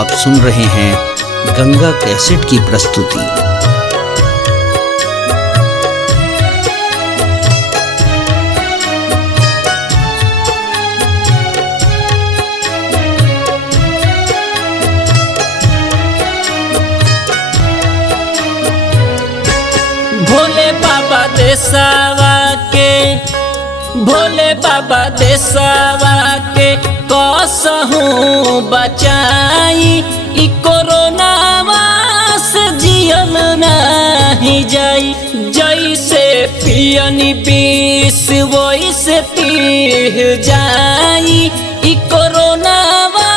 आप सुन रहे हैं गंगा कैसेट की प्रस्तुति। भोले बाबा देशवा के कसहूँ बचाई, ई कोरोनावा से जियल नहीं जाई। जैसे पियनी विष वैसे पीह जाई, ई कोरोनावा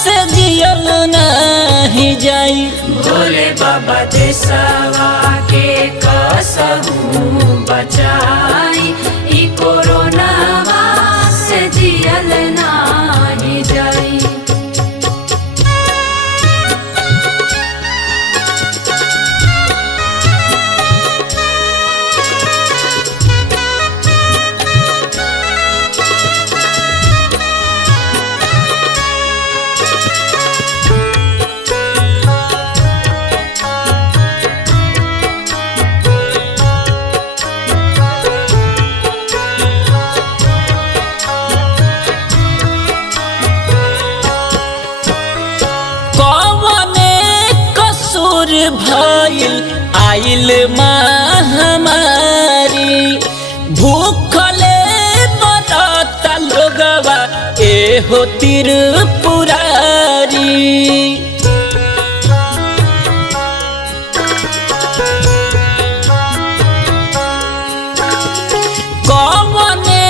से जियल नहीं जाई। भोले बाबा देशवा के कसहूँ बचाई, ई कोरोनावा से जियल नाही जाई। भइल आइल महामारी, भूखले मरता लोगवा एहो त्रिपुरारी। कवने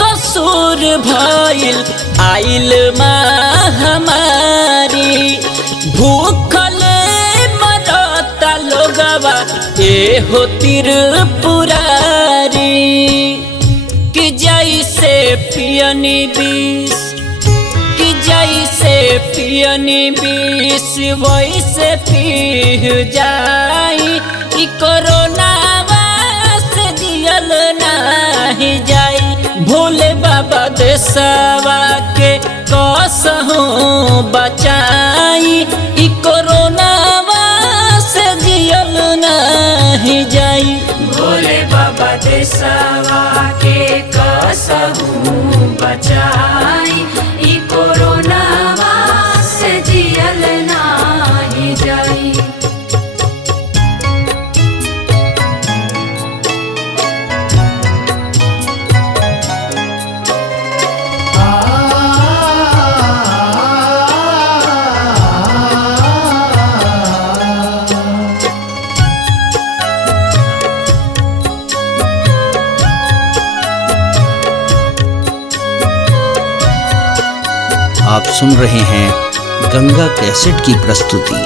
कसूर भइल आइल महामारी, भूखले लोगवा एहो त्रिपुरारी। कि जैसे पियनी विष वैसे पीह जाई, ई कोरोनावा से जियल नहीं जाई। भोले बाबा देशवा के कसहूँ बचाई, ई कोरोनावा से जियल नहीं जाई। भोले बाबा देशवा के कसहूँ बचाई, ई कोरोनावा से जियल नाही जाई। आप सुन रहे हैं गंगा कैसेट की प्रस्तुति।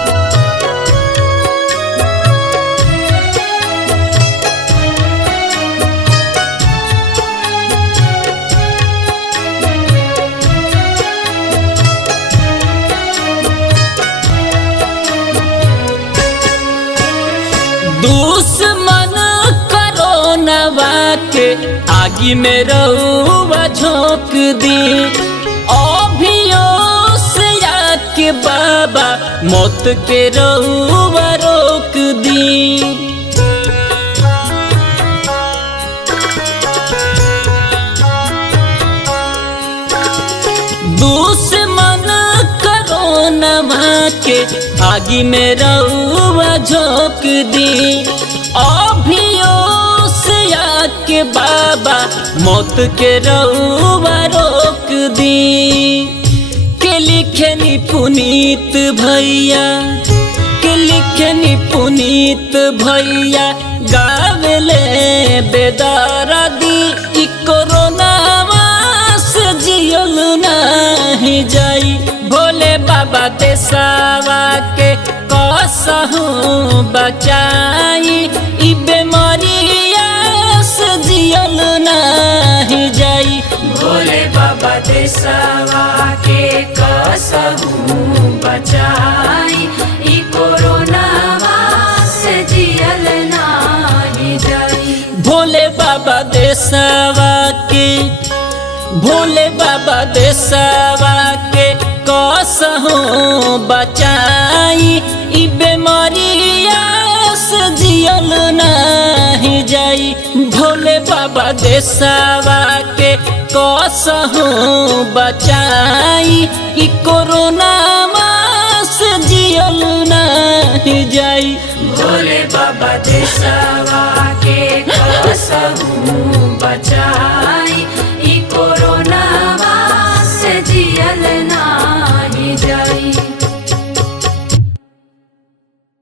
दुश्मन कोरोनावा के आगे में रहुआ झोंक दी, के बाबा मौत के रहुआ रोक दी। दुश्मन कोरोनावा के आगे में रहुआ झोंक दी, अभियो से आके बाबा मौत के रहुआ रोक दी। लिखनी पुनीत भैया गावले बेदर्दी, ई कोरोनावा से जियल नहीं जाई। भोले बाबा देशवा के कसहूँ बचाई, ई बेमारिया से जियल नहीं जाई। भोले बाबा देशवा के कसहूँ बचाई, ई कोरोनावा से जियल नाही जाई। भोले बाबा देशवा के कसहु बचाई ई बेमारिया से जियल नहीं जाई। भोले बाबा देशवा के कसहु बचाई ई कोरोना से जियल नहीं जाई। भोले बाबा देशवा के कसहु बचाई